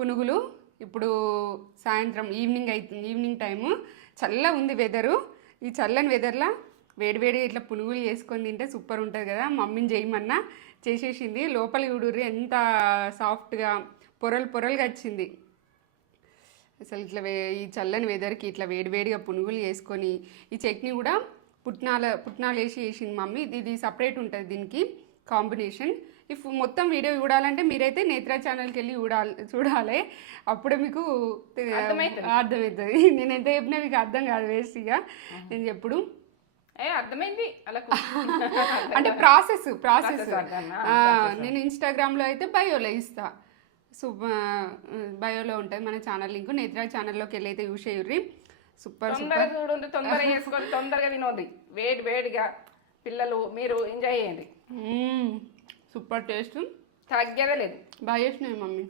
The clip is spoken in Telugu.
పునుగులు. ఇప్పుడు సాయంత్రం ఈవినింగ్ టైము చల్లగా ఉంది వెదరు. ఈ చల్లని వెదర్లో వేడివేడి ఇట్లా పునుగులు చేసుకొని తింటే సూపర్ ఉంటుంది కదా. మమ్మీని చేయమన్నా చేసేసింది. లోపల చూడుర్రి ఎంత సాఫ్ట్గా పొరలుగా వచ్చింది. అసలు ఇట్లా ఈ చల్లని వెదర్కి ఇట్లా వేడివేడిగా పునుగులు చేసుకొని, ఈ చట్నీ కూడా పుట్నాలు వేసి చేసింది మమ్మీ. ఇది సపరేట్ ఉంటుంది దీనికి కాంబినేషన్. మొత్తం వీడియో చూడాలంటే మీరైతే నేత్ర ఛానల్కి వెళ్ళి చూడాలి. అప్పుడే మీకు అర్థమవుతుంది. నేను ఎంత చెప్పినా మీకు అర్థం కాదు వేస్ట్గా నేను చెప్పుడు. అర్థమైంది అలా అంటే ప్రాసెస్ నేను ఇన్స్టాగ్రామ్లో అయితే బయోలో ఇస్తా. బయోలో ఉంటుంది మన ఛానల్ లింక్. నేత్ర ఛానల్లోకి వెళ్ళి అయితే యూస్ చేయుర్రి. సూపర్ చూడండి, తొందరగా చేసుకొని తొందరగా తినోద్ది. వేడిగా పిల్లలు మీరు ఎంజాయ్ చేయండి. సూపర్ టేస్ట్ తగ్గేదే లేదు. బాగా చేసినాయి మమ్మీ.